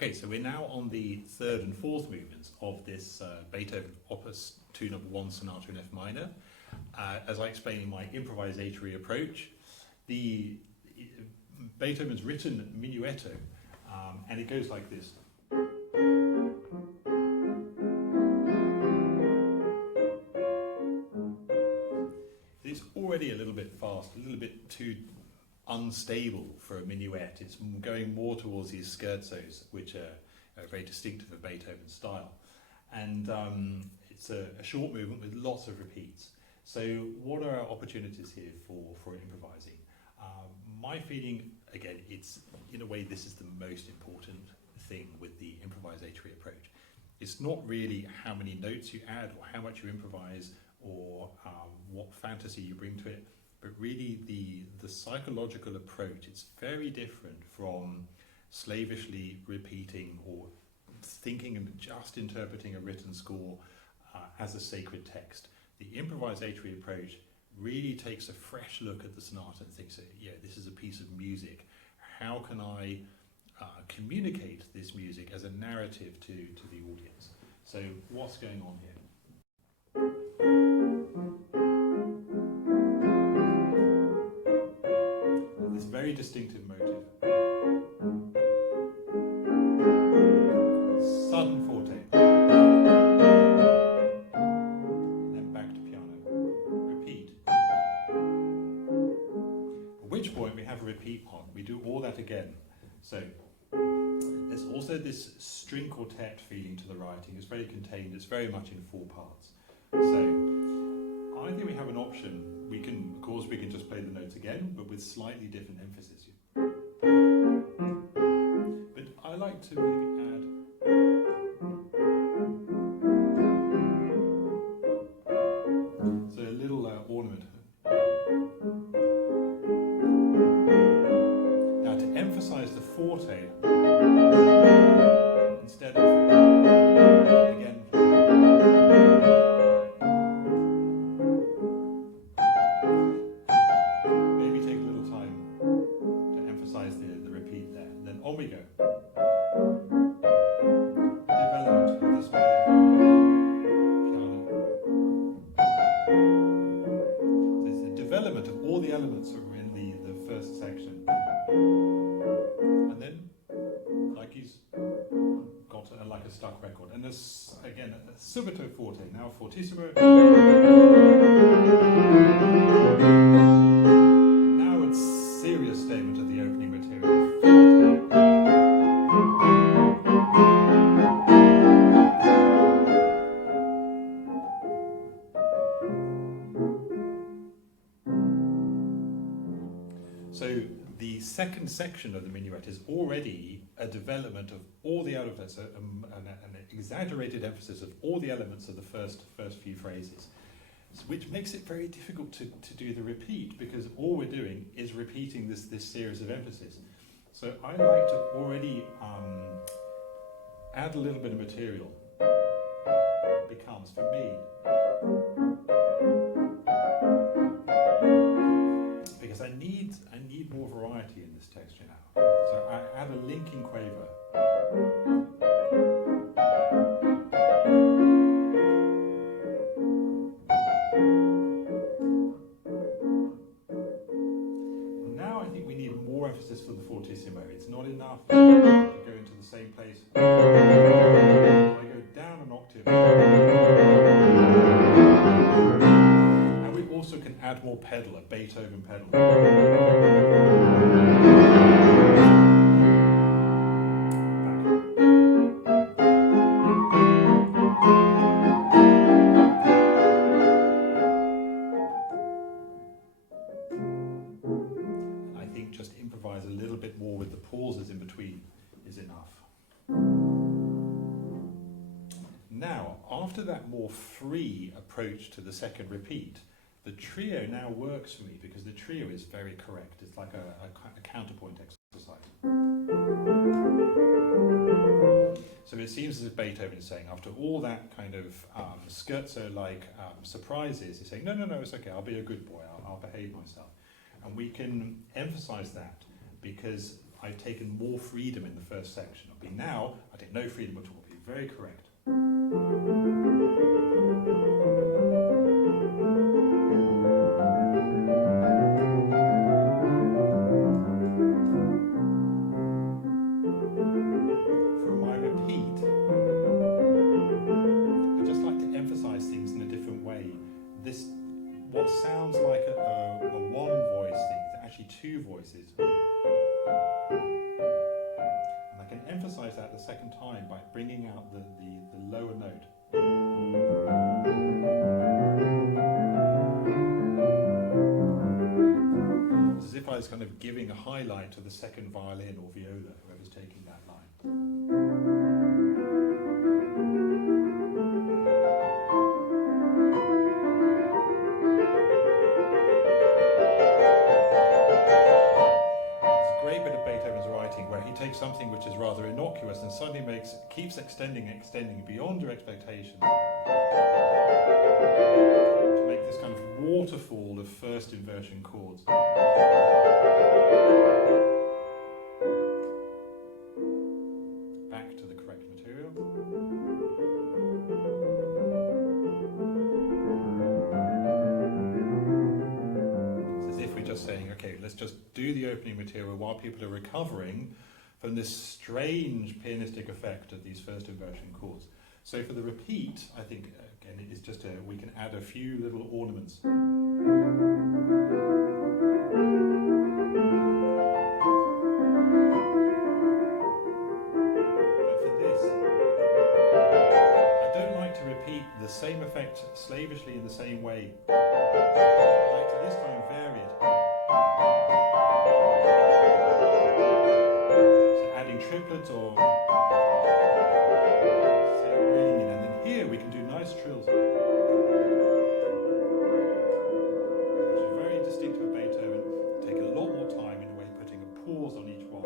Okay, so we're now on the third and fourth movements of this Beethoven Opus 2 No. 1 Sonata in F minor. As I explained in my improvisatory approach, Beethoven's written Minuetto, and it goes like this. It's already a little bit fast, a little bit too unstable for a minuet. It's going more towards these scherzos, which are very distinctive of Beethoven's style. And it's a short movement with lots of repeats. So what are our opportunities here for improvising? My feeling, again, it's in a way this is the most important thing with the improvisatory approach. It's not really how many notes you add or how much you improvise or what fantasy you bring to it, but really the psychological approach. It's very different from slavishly repeating or thinking and just interpreting a written score as a sacred text. The improvisatory approach really takes a fresh look at the sonata and thinks, yeah, this is a piece of music. How can I communicate this music as a narrative to the audience? So what's going on here? This very distinctive motive. Sudden forte. And then back to piano. Repeat. At which point we have a repeat part. We do all that again. So there's also this string quartet feeling to the writing. It's very contained. It's very much in 4 parts. So I think we have an option. We can just play the notes again, but with slightly different emphasis. But I like to maybe add a little ornament. Now to emphasize the forte, instead of again. On we go. Development of this way piano. There's the development of all the elements that were in the first section. And then, like he's got like a stuck record. And there's, again, a subito forte, now fortissimo. And now it's serious statement of the opening material. So the second section of the minuet is already a development of all the elements, an exaggerated emphasis of all the elements of the first few phrases, which makes it very difficult to do the repeat, because all we're doing is repeating this series of emphasis. So I like to already add a little bit of material. It becomes, for me, because I need more variety in this texture now. So I add a linking quaver. Now I think we need more emphasis for the fortissimo. It's not enough to go into the same place. I go down an octave. And we also can add more pedal, a Beethoven pedal. I think just improvise a little bit more with the pauses in between is enough. Now, after that more free approach to the second repeat, the trio now works for me, because the trio is very correct. It's like a counterpoint exercise. So it seems as if Beethoven is saying, after all that kind of scherzo-like surprises, he's saying, no, it's okay, I'll be a good boy, I'll behave myself. And we can emphasize that, because I've taken more freedom in the first section. Now, I take no freedom at all. Be very correct. For my repeat, I just like to emphasize things in a different way. This, what sounds like a one voice thing, is actually two voices. And I can emphasize that the second time by bringing out the lower note. It's as if I was kind of giving a highlight to the second violin or viola, whoever's taking that line. Where he takes something which is rather innocuous and suddenly keeps extending beyond your expectations to make this kind of waterfall of first inversion chords. Back to the correct material. It's as if we're just saying, okay, let's just do the opening material while people are recovering from this strange pianistic effect of these first inversion chords. So for the repeat, I think, again, it is just we can add a few little ornaments. But for this, I don't like to repeat the same effect slavishly in the same way. I like to this time vary it. Triplets or say ring, and then here we can do nice trills, which are very distinctive of Beethoven. Take a lot more time in a way, putting a pause on each one.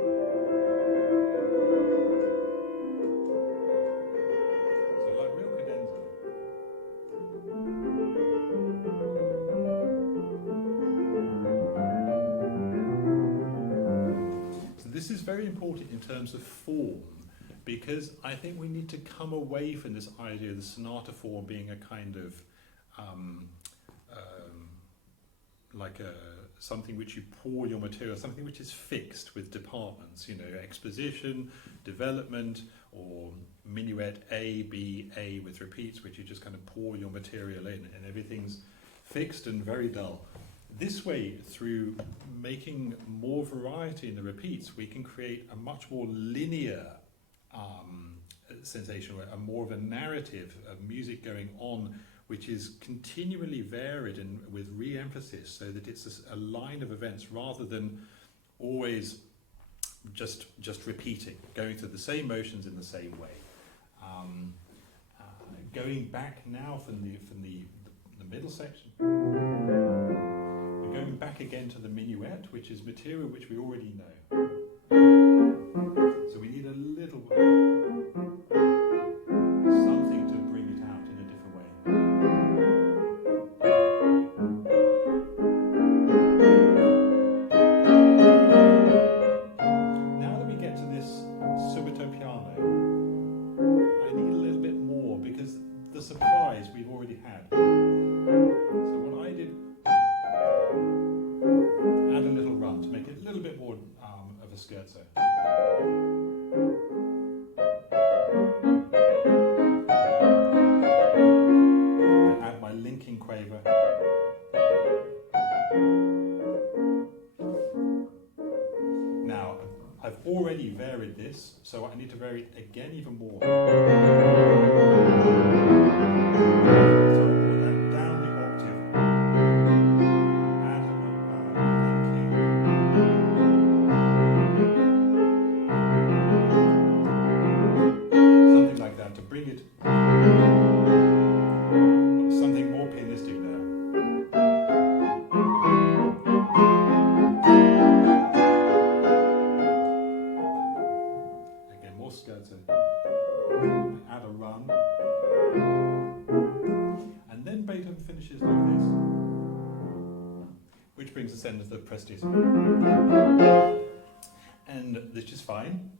So like real cadenza. This is very important in terms of form, because I think we need to come away from this idea of the sonata form being a kind of something which you pour your material, something which is fixed with departments, exposition, development, or minuet A, B, A with repeats, which you just kind of pour your material in, and everything's fixed and very dull. This way, through making more variety in the repeats, we can create a much more linear sensation, a more of a narrative of music going on, which is continually varied and with re-emphasis, so that it's a line of events rather than always just repeating, going through the same motions in the same way. Going back now from the middle section. Going back again to the minuet, which is material which we already know. So we need a little something to bring it out in a different way. Now that we get to this subito piano, I need a little bit more, because the surprise we've already had. So what I did, add a little run to make it a little bit more of a scherzo. I add my linking quaver. Now, I've already varied this, so I need to vary it again even more. Brings us end of the Prestissimo. And which is fine.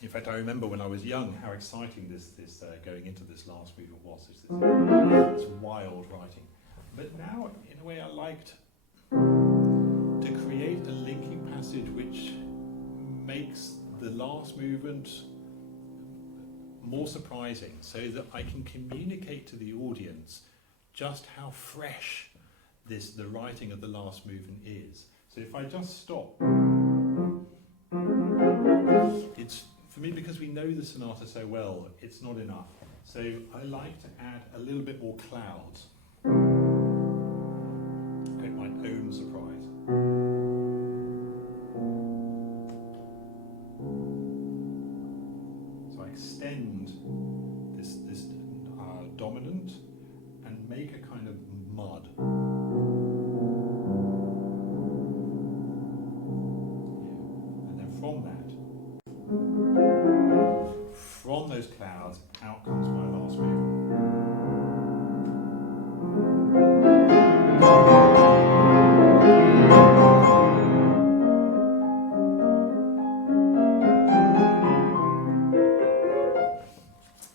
In fact, I remember when I was young how exciting this going into this last movement was. This wild writing. But now, in a way, I liked to create a linking passage which makes the last movement more surprising, so that I can communicate to the audience just how fresh the writing of the last movement is. So if I just stop, it's, for me, because we know the sonata so well, it's not enough. So I like to add a little bit more clouds, create my own surprise. So I extend this dominant and make a kind of mud. And then from those clouds, out comes my last movement.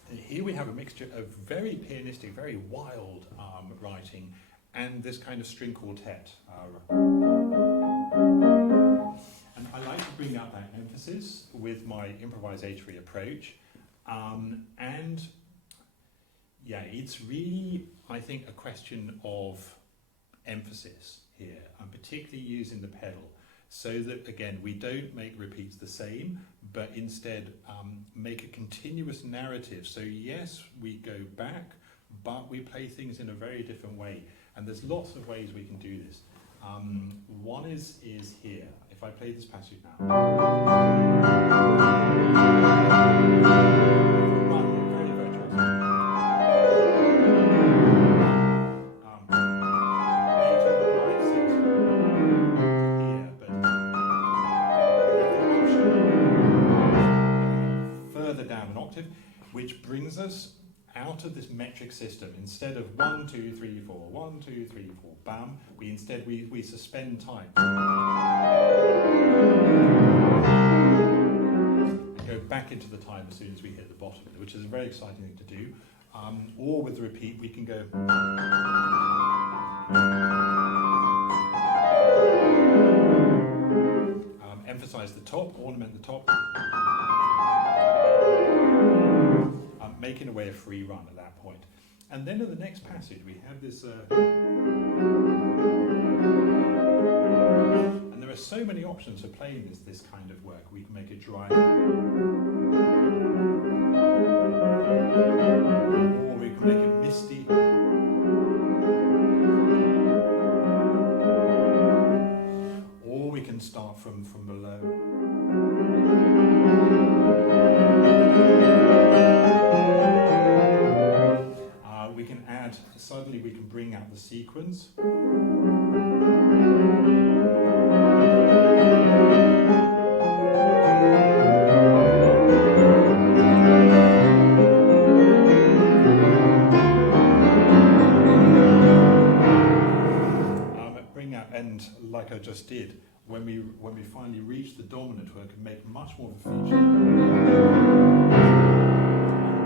Here we have a mixture of very pianistic, very wild writing, and this kind of string quartet. And I like to bring out that emphasis with my improvisatory approach. And yeah, it's really, I think, a question of emphasis here, and particularly using the pedal, so that, again, we don't make repeats the same, but instead make a continuous narrative. So yes, we go back, but we play things in a very different way. And there's lots of ways we can do this. One is here. If I play this passage now. Very virtuous. Here, but further down an octave, which brings us out of this metric system. Instead of 1, 2, 3, 4, 1, 2, 3, 4, bam, we suspend time. And go back into the time as soon as we hit the bottom, which is a very exciting thing to do. Or with the repeat, we can go. Emphasize the top, ornament the top. Making away a free run at that point. And then in the next passage we have this and there are so many options for playing this kind of work. We can make it dry, or we can make it misty, or we can start from below. Suddenly we can bring out the sequence. Bring out, and like I just did, when we finally reach the dominant, we can make much more of a feature.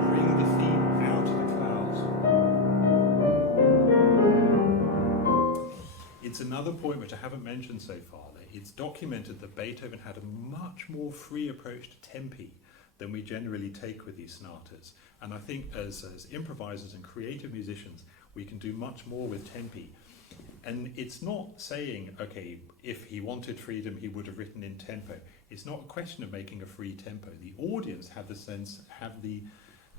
Bring the theme out of the clouds. It's another point which I haven't mentioned so far. It's documented that Beethoven had a much more free approach to tempi than we generally take with these sonatas. And I think as improvisers and creative musicians, we can do much more with tempi. And it's not saying, okay, if he wanted freedom, he would have written in tempo. It's not a question of making a free tempo. The audience have the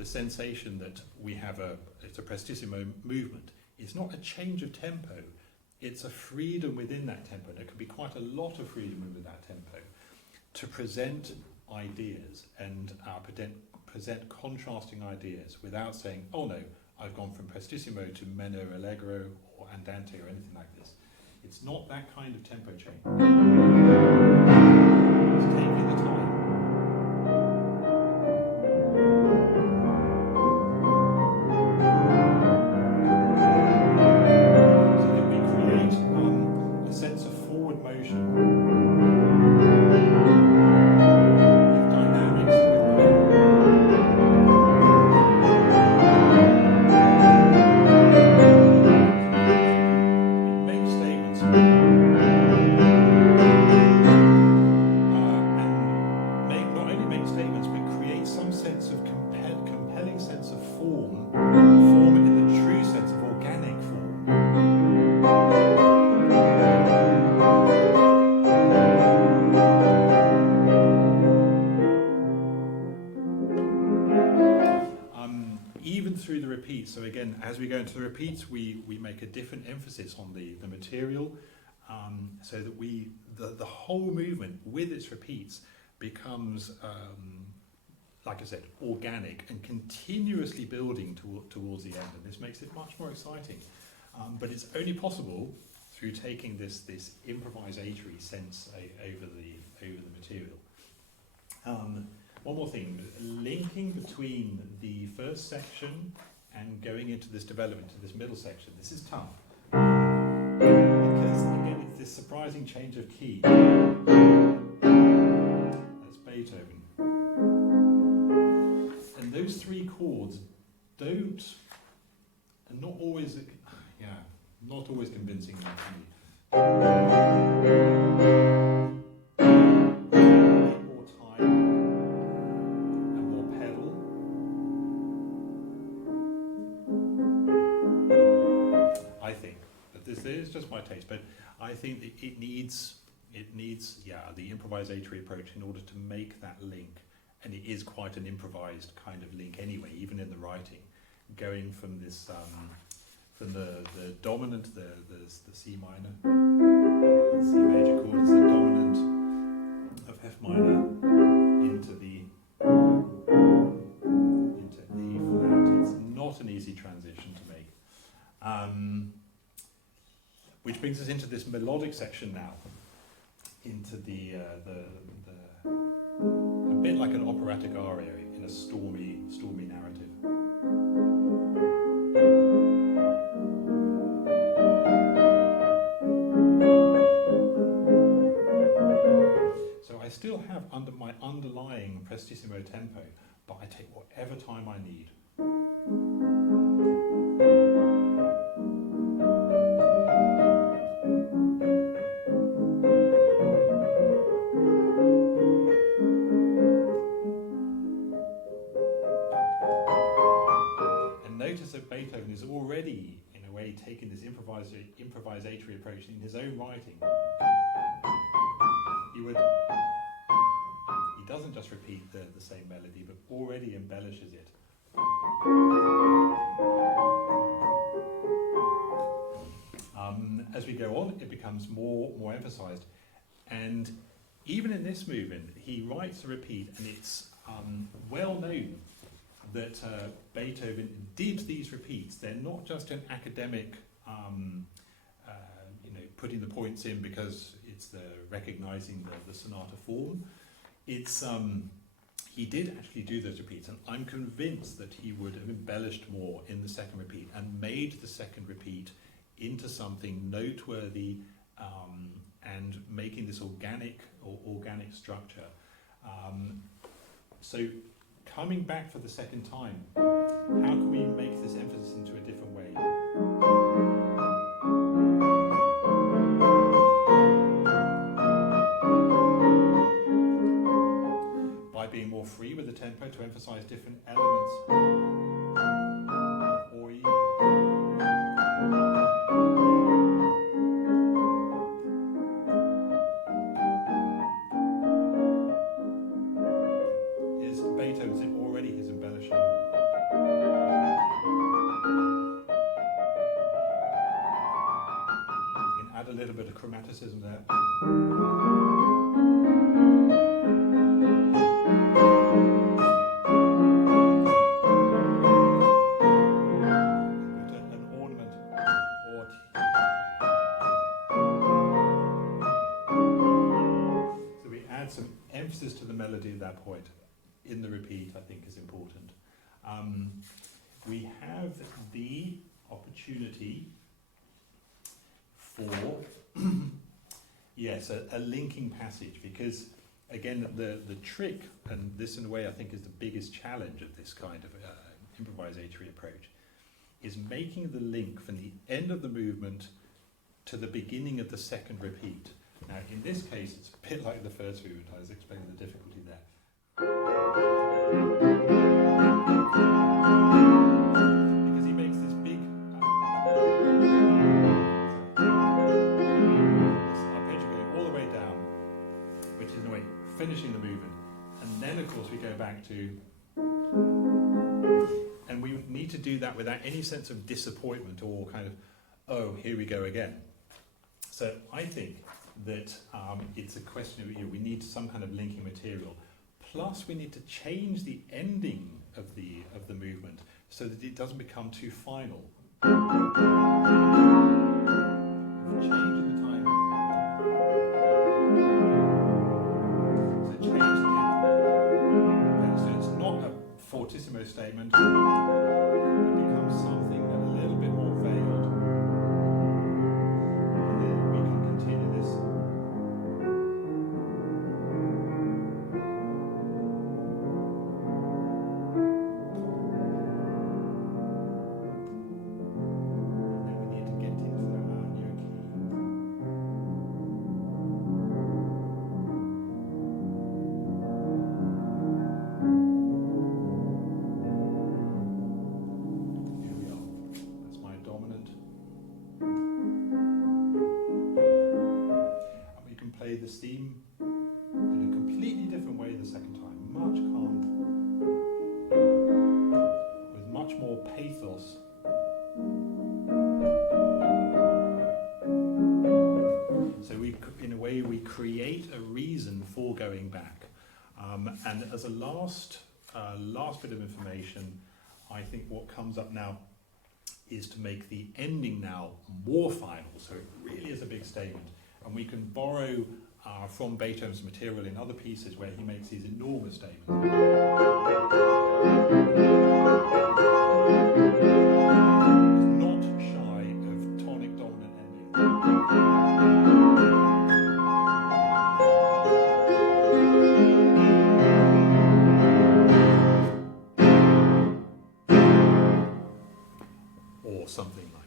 sensation that it's a Prestissimo movement. It's not a change of tempo. It's a freedom within that tempo. There can be quite a lot of freedom within that tempo to present ideas and present contrasting ideas without saying, oh no, I've gone from Prestissimo to Meno Allegro or Andante or anything like this. It's not that kind of tempo change. It's taking the time. A sense of forward motion. repeats. So again, as we go into the repeats, we make a different emphasis on the material, so that the whole movement with its repeats becomes, like I said, organic and continuously building towards the end. And this makes it much more exciting. But it's only possible through taking this improvisatory sense over the material. One more thing, linking between the first section and going into this development, to this middle section. This is tough, because again it's this surprising change of key. That's Beethoven. And those three chords are not always convincing enough to me. More time and more pedal. I think, but this is just my taste. But I think that it needs the improvisatory approach in order to make that link, and it is quite an improvised kind of link anyway, even in the writing, going from this. From the dominant, the C minor, the C major chords, the dominant of F minor into the E flat. It's not an easy transition to make. Which brings us into this melodic section now, into the a bit like an operatic aria in a stormy narrative. I still have under my underlying Prestissimo tempo, but I take whatever time I need. And notice that Beethoven is already, in a way, taking this improvisatory approach in his own writing. He doesn't just repeat the same melody, but already embellishes it. As we go on, it becomes more emphasized. And even in this movement, he writes a repeat, and it's well known that Beethoven did these repeats. They're not just an academic, putting the points in because it's the recognizing the sonata form. It's he did actually do those repeats, and I'm convinced that he would have embellished more in the second repeat and made the second repeat into something noteworthy, and making this organic structure. So coming back for the second time, how can we make this emphasis into a different way? Being more free with the tempo to emphasize different elements, or even is Beethoven's already his embellishing. You can add a little bit of chromaticism there. To the melody at that point in the repeat, I think, is important. We have the opportunity for a linking passage, because again the trick, and this in a way I think is the biggest challenge of this kind of improvisatory approach, is making the link from the end of the movement to the beginning of the second repeat. Now, in this case, it's a bit like the first movement. I was explaining the difficulty there. Because he makes this big this arpeggio going all the way down, which is in a way finishing the movement. And then, of course, we go back to, and and we need to do that without any sense of disappointment or kind of, oh, here we go again. So I think that it's a question of, we need some kind of linking material. Plus, we need to change the ending of the movement so that it doesn't become too final. Changing the time. So change the ending. So it's not a fortissimo statement. It becomes something a little bit more veiled. And then we can continue this. This theme in a completely different way the second time, much calmer, with much more pathos. So we, in a way, we create a reason for going back. And as a last bit of information, I think what comes up now is to make the ending now more final. So it really is a big statement. And we can borrow from Beethoven's material in other pieces where he makes these enormous statements. He's not shy of tonic dominant ending. Or something like that.